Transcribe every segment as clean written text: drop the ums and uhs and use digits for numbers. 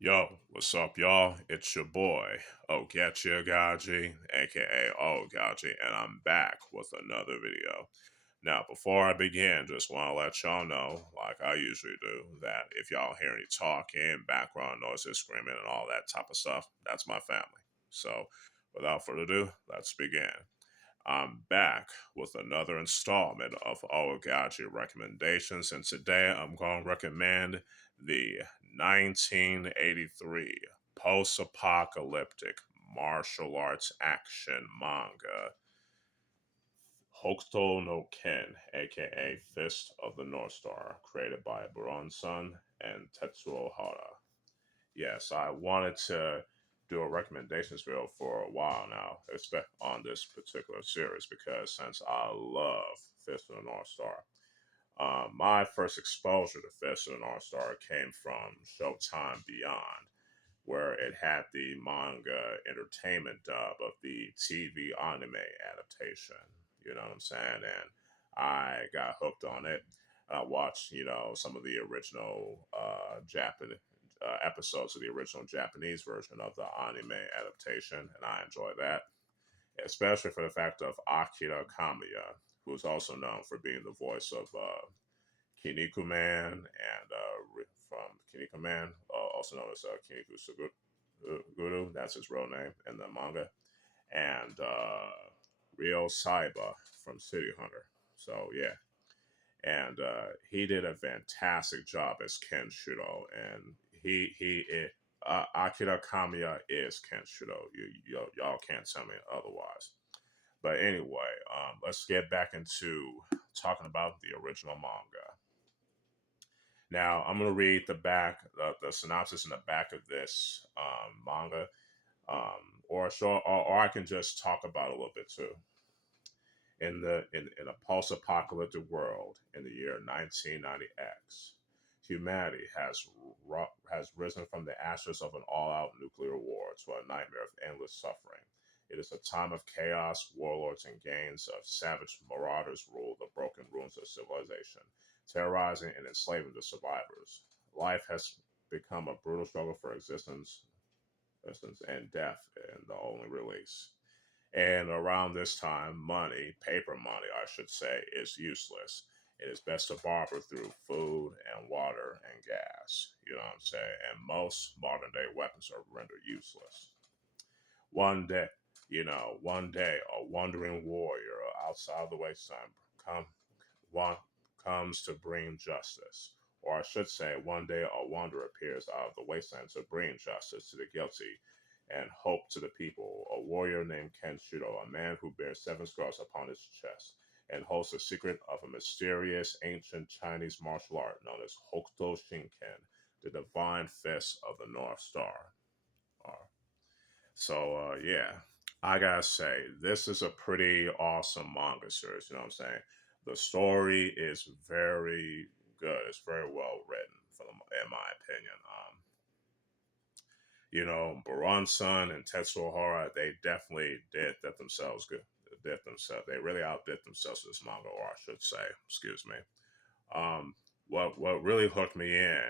Yo, what's up, y'all? It's your boy, Oaghaji, aka Oaghaji, and I'm back with another video. Now, before I begin, just want to let y'all know, like I usually do, that if y'all hear any talking, background noises, screaming, and all that type of stuff, that's my family. So, without further ado, let's begin. I'm back with another installment of Oaghaji recommendations, and today I'm going to recommend the 1983 post apocalyptic martial arts action manga Hokuto no Ken, aka Fist of the North Star, created by Buronson and Tetsuo Hara. Yes, I wanted to do a recommendations video for a while now, especially on this particular series, because since I love Fist of the North Star, my first exposure to Fist of the North Star came from Showtime Beyond, where it had the manga entertainment dub of the TV anime adaptation. You know what I'm saying? And I got hooked on it. I watched, some of the original Japanese episodes of the original Japanese version of the anime adaptation, and I enjoy that, especially for the fact of Akira Kamiya, who is also known for being the voice of Kinnikuman and from Kinnikuman, also known as Kinniku Guru, that's his real name in the manga, and Ryo Saiba from City Hunter. So yeah, and he did a fantastic job as Kenshiro, and Akira Kamiya is Kenshiro. Y'all can't tell me otherwise. But anyway, let's get back into talking about the original manga. Now, I'm going to read the synopsis in the back of this manga, or I can just talk about it a little bit too. In a post-apocalyptic world in the year 1990X, humanity has risen from the ashes of an all-out nuclear war to a nightmare of endless suffering. It is a time of chaos, warlords and gangs of savage marauders rule the broken ruins of civilization, terrorizing and enslaving the survivors. Life has become a brutal struggle for existence and death, and the only release. And around this time, money, paper money, I should say, is useless. It is best to barter through food and water and gas. You know what I'm saying? And most modern day weapons are rendered useless. One day, one day, a wandering warrior outside the wasteland come, one, comes to bring justice. Or I should say, one day a wanderer appears out of the wasteland to bring justice to the guilty and hope to the people. A warrior named Kenshiro, a man who bears 7 scars upon his chest and holds the secret of a mysterious ancient Chinese martial art known as Hokuto Shinken, the divine fist of the North Star. Uh, yeah, I gotta say, this is a pretty awesome manga series. You know what I'm saying? The story is very good. It's very well written, in my opinion. Buronson and Tetsuo Hara, they definitely did that themselves good. Did themselves. They really outdid themselves with this manga, or I should say, excuse me. Um, what really hooked me in,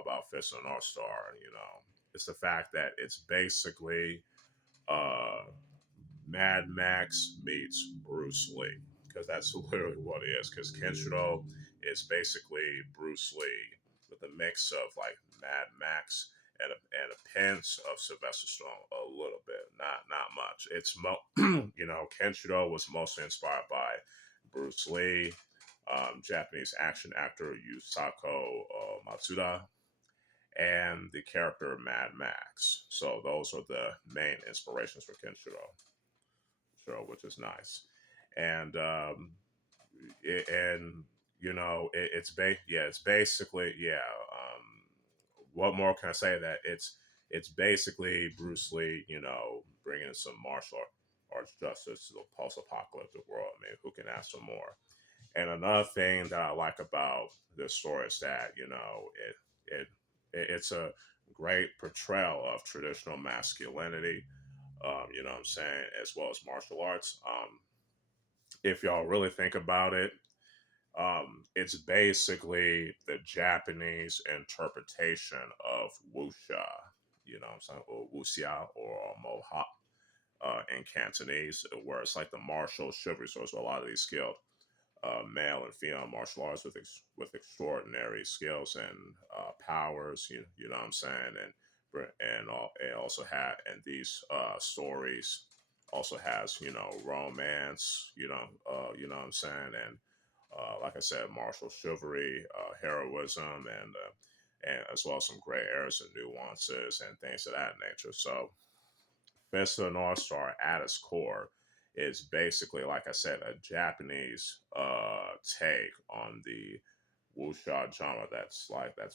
about Fist of the North Star, it's the fact that it's basically uh, Mad Max meets Bruce Lee, because that's literally what it is. Because Kenshiro is basically Bruce Lee with a mix of like Mad Max and a pinch of Sylvester Stallone, a little bit, not much. Kenshiro was mostly inspired by Bruce Lee, Japanese action actor Yusako Matsuda, and the character Mad Max. So those are the main inspirations for Kenshiro, which is nice. And it, and it's basically what more can I say? That it's basically Bruce Lee, bringing some martial arts justice to the post-apocalyptic world. I mean, who can ask for more? And another thing that I like about this story is that it it's a great portrayal of traditional masculinity. You know what I'm saying, as well as martial arts. If y'all really think about it, It's basically the Japanese interpretation of wuxia, you know what I'm saying, or wuxia or moha in Cantonese, where it's like the martial chivalry. So it's a lot of these skilled male and female martial arts with with extraordinary skills and powers. You know what I'm saying, and also had and these stories also has romance. You know what I'm saying, and like I said, martial chivalry, heroism, and as well as some gray areas and nuances and things of that nature. So Fist of the North Star at its core is basically, like I said, a Japanese take on the wuxia genre that's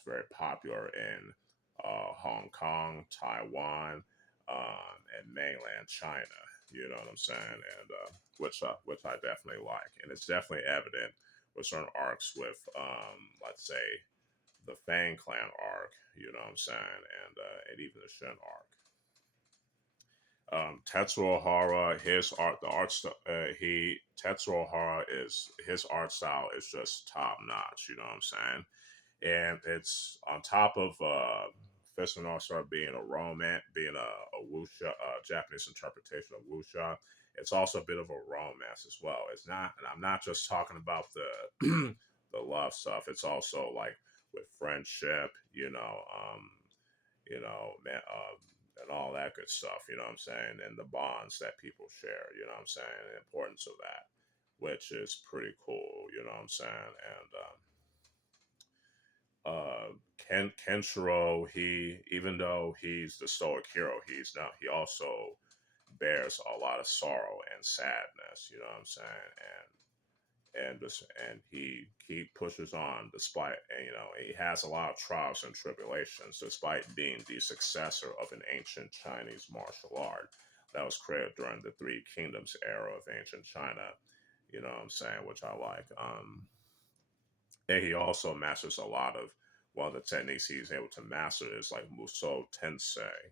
very popular in Hong Kong, Taiwan, and mainland China. You know what I'm saying? And which I definitely like, and it's definitely evident with certain arcs with, let's say, the Fang Clan arc. You know what I'm saying? And even the Shin arc. Tetsuo Hara, his art, the art, he Tetsuo Hara is his art style is just top notch. You know what I'm saying? And it's on top of Fist of North Star being a romance, being a wuxia, Japanese interpretation of wuxia. It's also a bit of a romance as well. It's not, and I'm not just talking about the the love stuff. It's also like with friendship, man, and all that good stuff. You know what I'm saying, and the bonds that people share. You know what I'm saying, the importance of that, which is pretty cool. You know what I'm saying, and Kenshiro, he even though he's the stoic hero, he's not. He also bears a lot of sorrow and sadness. You know what I'm saying, and he pushes on despite, and he has a lot of trials and tribulations despite being the successor of an ancient Chinese martial art that was created during the Three Kingdoms era of ancient China. You know what I'm saying, which I like. And he also masters a lot of one of the techniques he's able to master is like Muso Tensei,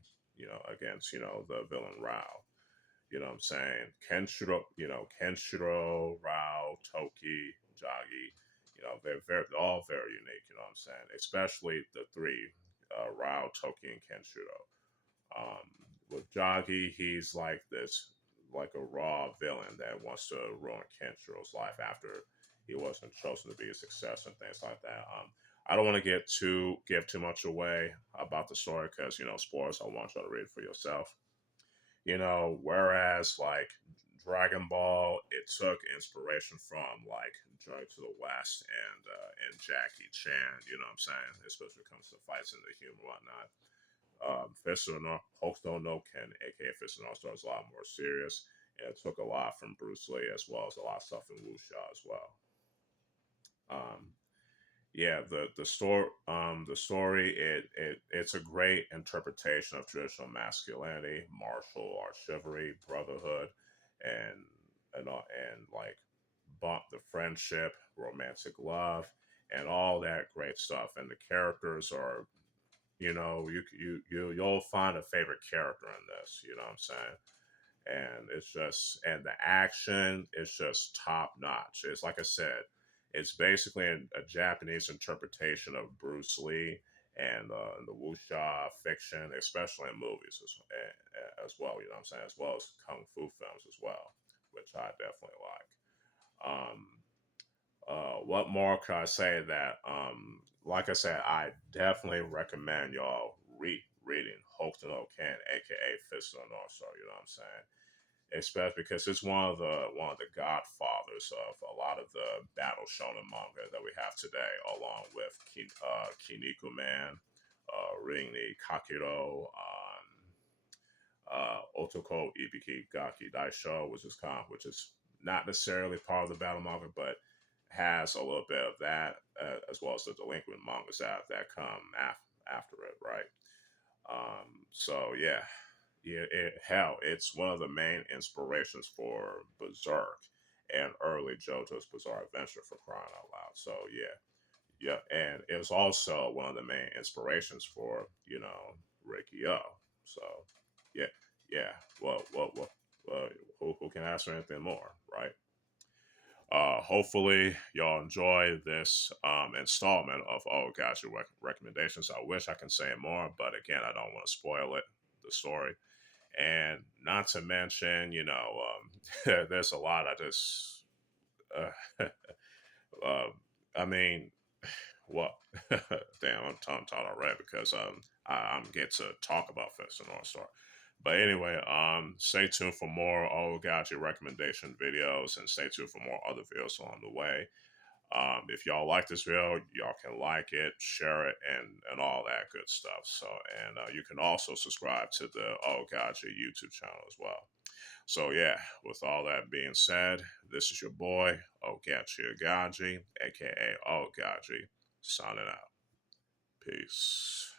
against the villain Rao. You know what I'm saying? Kenshiro, Rao, Toki, Jagi. They're all very unique. You know what I'm saying? Especially the three, Rao, Toki, and Kenshiro. With Jagi, he's like this, like a raw villain that wants to ruin Kenshiro's life after he wasn't chosen to be a success and things like that. I don't want to give too much away about the story because spoilers. I want you to read it for yourself. Whereas like Dragon Ball, it took inspiration from like Journey to the West and Jackie Chan. You know what I'm saying? Especially when it comes to fights and the humor and whatnot. Fist of the North, Hokuto no Ken, aka Fist of the North Star, is a lot more serious, and it took a lot from Bruce Lee as well as a lot of stuff in Wuxia as well. Um, yeah, the story, it's a great interpretation of traditional masculinity, martial art, chivalry, brotherhood, and and like bump the friendship, romantic love, and all that great stuff. And the characters are, you'll find a favorite character in this. You know what I'm saying? And it's just, and the action is just top notch. It's like I said, it's basically a Japanese interpretation of Bruce Lee and the wuxia fiction, especially in movies as well. You know what I'm saying, as well as kung fu films as well, which I definitely like. Um, what more can I say that? Like I said, I definitely recommend y'all reading Hokuto no Ken, aka Fist of the North Star. You know what I'm saying? Especially because it's one of the godfathers of a lot of the battle shonen manga that we have today, along with Kinnikuman, Ring ni Kakiro, Otoko Ibiki Gaki Daisho, which is not necessarily part of the battle manga, but has a little bit of that, as well as the delinquent mangas that come after it, right? So yeah, hell, it's one of the main inspirations for Berserk and early JoJo's Bizarre Adventure, for crying out loud. So yeah, and it was also one of the main inspirations for Ricky O. So yeah, yeah. Well, who can ask for anything more, right? Hopefully, y'all enjoy this installment of Oaghaji recommendations. I wish I can say more, but again, I don't want to spoil the story. And not to mention, there's a lot I just, uh, I mean, well, damn, I'm tongue-tied already because I'm get to talk about Fist of North Star. But anyway, stay tuned for more Oaghaji recommendation videos and stay tuned for more other videos along the way. If y'all like this video, y'all can like it, share it, and all that good stuff. So, and you can also subscribe to the Oaghaji YouTube channel as well. So yeah, with all that being said, this is your boy Oaghaji, aka Oaghaji, signing out. Peace.